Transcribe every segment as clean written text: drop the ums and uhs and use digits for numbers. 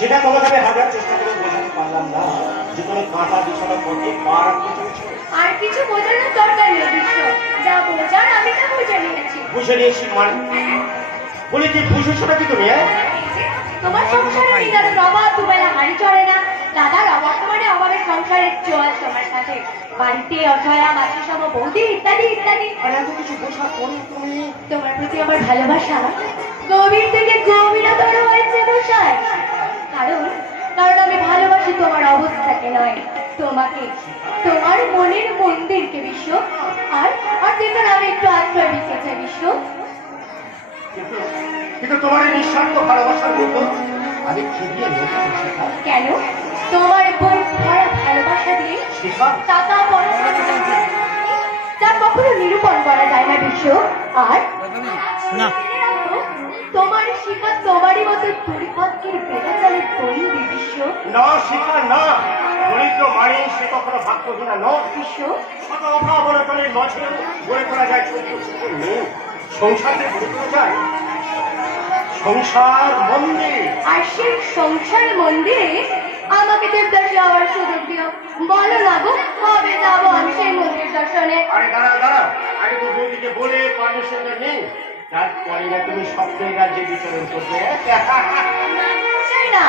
সেটা তোমাকে আমি হাজার চেষ্টা করে বোঝাতে পারলাম না যে তুমি কাঁটা বিছানা পথে পা রাখতে চলছো। আর কিছু বোঝানোর দরকার নেই বিশ্ব, যা বোঝার আমি তা বুঝে নিয়েছি। বুঝে নিয়েছি মানে? বলে কি বুঝেছো নাকি তুমি? তোমার সংসারে কি যেন বাবা দুবেলা হাড়ি চড়ে না, দাদার অবর্তমানে অভাবের সংসারের চল তোমার সাথে, বাড়িতে অসহায়া মাতৃসম বৌদি ইত্যাদি ইত্যাদি। আর এত কিছু বোঝার পরে তুমি তোমার প্রতি আমার ভালোবাসা গভীর থেকে গভীরতর হয়েছে মশাই। কারণ কারণ আমি ভালোবাসি তোমার অবস্থাকে নয়, তোমাকে, তোমার মনের মন্দিরকে বিশ্ব। আর আর যেখানে আমি একটু আশ্রয় দিতে চাই বিশ্ব। কিন্তু তোমার এই নিঃস্বার্থ ভালোবাসার মতো আমি কি দিয়ে কেন? তোমার বই ভরা ভালোবাসা দিয়ে টাকা পয়সা যা কখনো নিরূপণ করা যায় না বিশ্ব। আর তোমার শিখা তোমারই মতো দুর্ভাগ্যের বেড়াচালের তৈরি বিশ্ব। না শিখা না, দরিদ্র মানি সে কখনো ভাগ্যহীনা নয় বিশ্ব। শত অভাবনটনের মাঝে গড়ে তোলা যায় ছোট ছোট মেয়ে, সংসারে গড়ে তোলা যায় সংসার মন্দির। আর সেই সংসার মন্দিরে আমাকে দেবদাস যাওয়ার সুযোগ দিও। বলো না গো, কবে যাবো আমি সেই মন্দির দর্শনে? আরে দাঁড়া দাঁড়া, আগে তো বৌদিকে বলে পারমিশনটা নেই, তারপরে না তুমি স্বপ্নের রাজ্যে বিচরণ করবে। সেই না,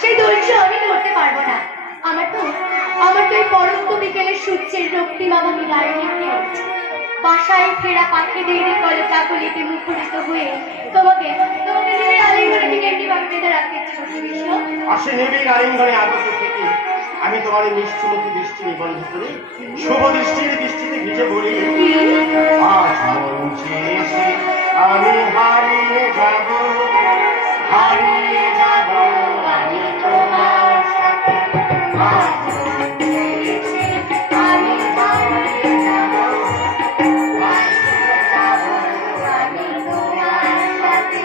সেই ধৈর্য আমি ধরতে পারবো না। আমার তো এই পরন্ত বিকেলের সূর্যের রক্তিম আমাকে গায়ে নিতে, বাসায় ফেরা পাখিদের কলকাকলিতে মুখরিত হয়ে তোমাকে নিজের আলিঙ্গনে ঠিক এমনিভাবে বেঁধে রাখতে বিশ্ব। আসে নিবিড় আলিঙ্গনে আগত থেকে আমি তোমার নিষ্ঠুরতি দৃষ্টি নিবন্ধ করি, শুভ দৃষ্টির দৃষ্টিতে ভিজে বলি, আজ মন চেয়েছে আমি হারিয়ে যাব, হারিয়ে যাব আমি তোমার সাথে। আজ মন চেয়েছে আমি হারিয়ে যাব, হারিয়ে যাব আমি তোমার সাথে।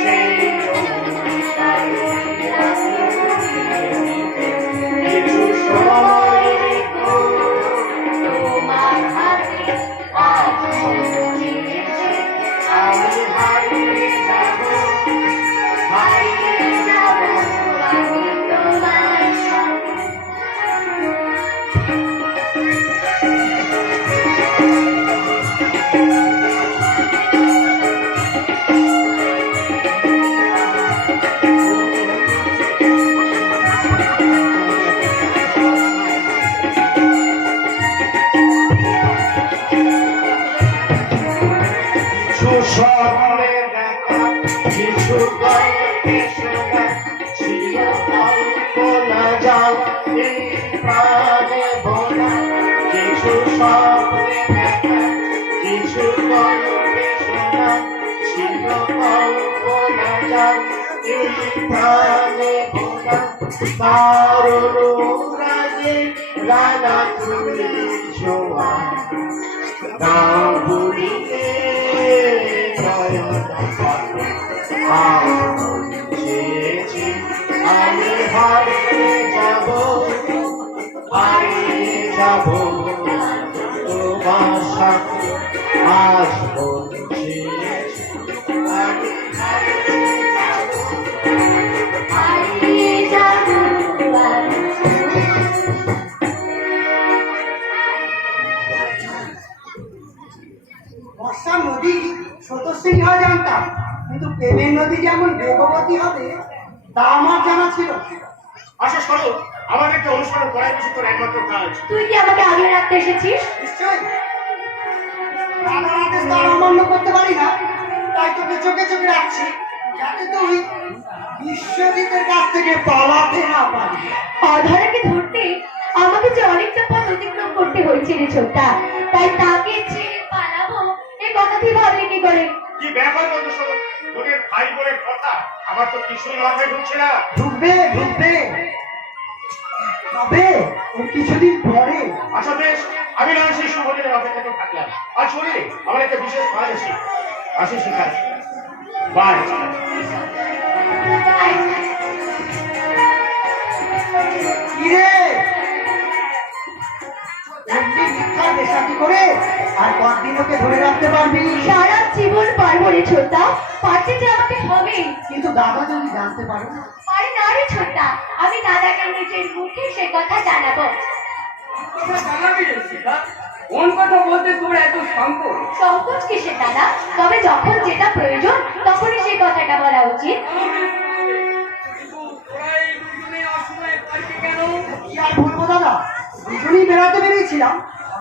সেই কিছু সময় তোমার হাতে আজ চেয়েছে আমি হারিয়ে যাব, হারিয়ে যাব আমি তোমার সাথে। স্বপ্নে দেখা কিছু গল্পে শোনা ছিল কল্পনা, যাও এই প্রাণে বোনা। কিছু স্বপ্নে দেখা কিছু গল্পে শোনা ছিল কল্পনা, যাও এই প্রাণে বোনা। তার রাজে রানা তুলি ছোঁয়া গাঁ বুড়িতে চেয়েছি আমি হারিয়ে যাব, হারিয়ে যাব তোমার সাথে। আজ বলছি হারিয়ে যাব। বর্ষার নদী স্রোতস্বিনী হয় জানতাম, কিন্তু প্রেমের নদী যেমন বেগবতী হবে তা আমার জানা ছিল। আচ্ছা শোনো, আমাদেরকে অনুসরণ করাই কিছু তোর একমাত্র কাজ। তুই কি আমাকে আগলে রাখতে এসেছিস? নিশ্চয়, রানার আদেশ তার অমান্য করতে পারি না, তাই তোকে চোখে চোখে রাখছি যাতে তুই বিশ্বজিতের কাছ থেকে পালাতে না পারি। অধরাকে ধরতে আমাকে যে অনেকটা পথ অতিক্রম করতে হয়েছে রে ছোট্টা, তাই তাকে ছেড়ে পালাবো এই কথা তুই ভাবলি কি করে? কি ব্যাপার বলতো শোনো, তোদের ভাই বোনের কথা আমার তো কিছুই মাথায় ঢুকছে না। ঢুকবে ঢুকবে, তবে ওর কিছুদিন পরে। আচ্ছা বেশ, আমি না সেই শুভ দিনের অপেক্ষাতে থাকলাম। আর শোনে, আমার একটা বিশেষ কাজ আছে, আসি শিখাই। বাই। কিরে এমনি মিথ্যা দেশাতি করে আর কতদিন ওকে ধরে রাখতে পারবি? সারা জীবন পারবো রে ছোটদা, পারতে যে আমাকে হবে। কিন্তু দাদা যদি জানতে পারে? পারে না রে ছোটদা, আমি দাদাকে নিজের মুখে সে কথা জানাবো। কথা জানাবি রে সীতা? কোন কথা বলতে তোর এত সংকোচ? সংকোচ কিসের দাদা? তবে যখন যেটা প্রয়োজন তখনই সেই কথাটা বলা উচিত। কিন্তু তোরা এই দুজনে অসময়ে পার্কে কেন? কি আর বলবো দাদা, দুজনেই বেড়াতে বেরিয়েছিলাম,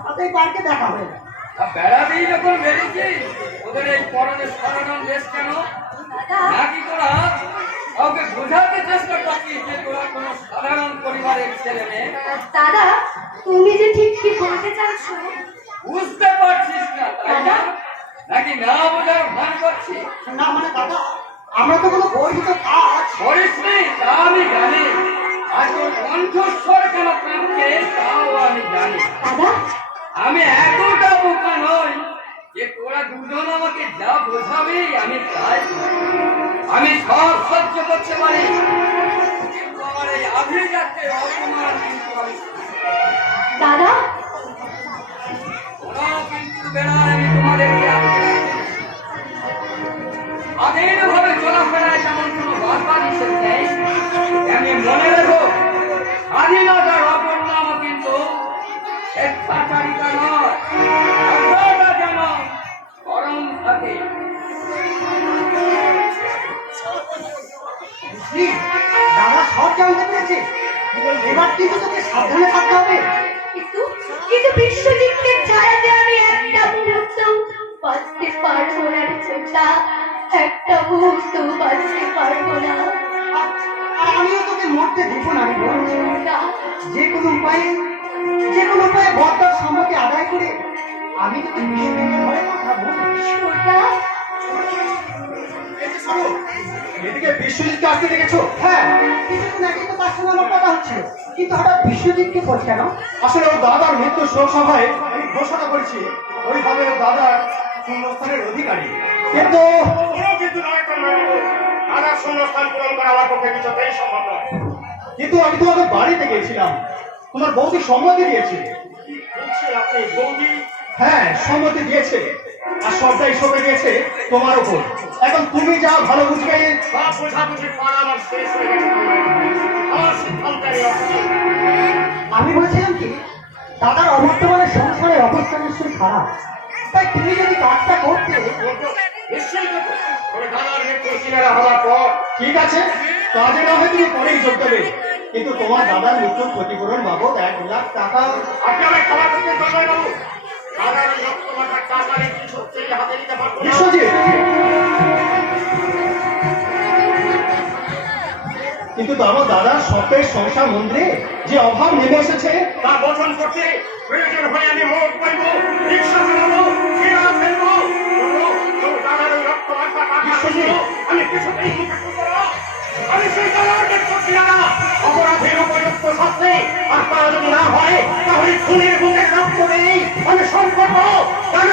হঠাৎ এই পার্কে দেখা হয়ে গেল। তা বেড়াতেই যখন বেরিয়েছিস, ওদের এই পরনে সরানোর বেশ কেন? দাদা, নাকি তোরা কাউকে বোঝাতে চেষ্টা করছিস যে তোরা কোনো সাধারণ পরিবারের ছেলে মেয়ে? দাদা তুমি যে ঠিক কি বলতে চাচ্ছো? বুঝতে পারছিস না তাই না? নাকি না বোঝার ভান করছিস? না মানে দাদা, আমরা তো কোনো বৈহিত কাজ। করিসনি তা আমি জানি, আর তোর কণ্ঠস্বর কেন কাঁপছে তাও আমি জানি। দাদা, আমি এতটা বোকা নই যে তোরা দুজন আমাকে যা বোঝাবি আমি তাই করব। আমি সব সহ্য করতে পারি, কিন্তু আমার এই আভিজাত্যের অপমান কিন্তু আমি দাদা, কোনো কিন্তু বেড়ায় আমি তোমাদেরকে আটকে রাখি। স্বাধীনভাবে চলাফেরায় তেমন কোনো বাধা নিষেধ নেই। তেমনি মনে রেখো, স্বাধীনতার অপর নামও কিন্তু স্বেচ্ছাচারিতা নয়। কথাটা যেন স্মরণ থাকে। বুঝলি, দাদা সব জানতে পেরেছে। এবার কিন্তু তোকে সাবধানে থাকতে হবে। কিন্তু কিন্তু বিশ্বজিৎকে ছাড়াতে আমি একটা মুহূর্ত বাঁচতে পারবো না রে ছোটদা, একটা মুহূর্ত বাঁচতে পারবো না। আর আমিও তোকে মরতে দেবো না, আমি বলছি। ছোটদা, যে কোনো উপায়ে বরদার সম্মতি আদায় করে আমি তোকে বিশ্বজিতের ঘরে পাঠাবো। ছোটদা, এই যে শোনো, এদিকে বিশ্বজিৎকে আসতে দেখেছো? হ্যাঁ, কিছুদিন আগে তো তার সঙ্গে আমার কথা হচ্ছিল, কিন্তু হঠাৎ বিশ্বজিৎকে খোঁজ কেন? আসলে ওর দাদার মৃত্যু শোক সভায় আমি ঘোষণা করেছি ওইভাবে ওর দাদার শূন্যস্থানের অধিকারী। কিন্তু দাদার শূন্যস্থান পূরণ করা আমার পক্ষে কিছুতেই সম্ভব নয়। কিন্তু আমি তোমাদের বাড়িতে গিয়েছিলাম, তোমার বৌদি সম্মতি দিয়েছে। আপনি বৌদি? হ্যাঁ, সম্মতি দিয়েছে, আর সবটাই সঁপে দিয়েছে তোমার উপর। এখন তুমি যা ভালো বুঝবে। সব বোঝাবুঝি করা আমার শেষ হয়ে গেছে, আমার সিদ্ধান্ত আমি আসছি। আমি বলছিলাম কি, দাদার অবর্তমানে সংসারের অবস্থা নিশ্চয়ই খারাপ, তাই তুমি যদি কাজটা করতে। নিশ্চয়ই করবো। তবে দাদার মৃত্যু কিনারা হওয়ার পর ঠিক আছে, কাজে না হয় তুমি পরেই যোগ দেবে, কিন্তু তোমার দাদার মৃত্যুর ক্ষতিপূরণ বাবদ 1,00,000 টাকা। আপনি আমায় ক্ষমা করতে জয় বাবু, দাদার ওই রক্তমাখা টাকা রেখে সত্যিই হাতে নিতে পারবো না। বিশ্বজিৎ, কিন্তু আমার দাদার স্বপ্নের সংসার মন্দিরে যে অভাব নেমে এসেছে তা বচন করতে প্রয়োজন হলে আমি মুখ করব, রিক্সা চালাবো, ফেরা ফেলবো, দাদার ওই রক্তমাখা টাকা আমি কিছুতেই মুখে করবো না। আমি সেই দাদাকে করছি না, অপরাধের উপযুক্ত শাস্তি, আর তা যদি না হয় তাহলে খুনের বুকে রক্ত নেই আমি সম্পর্ক কেন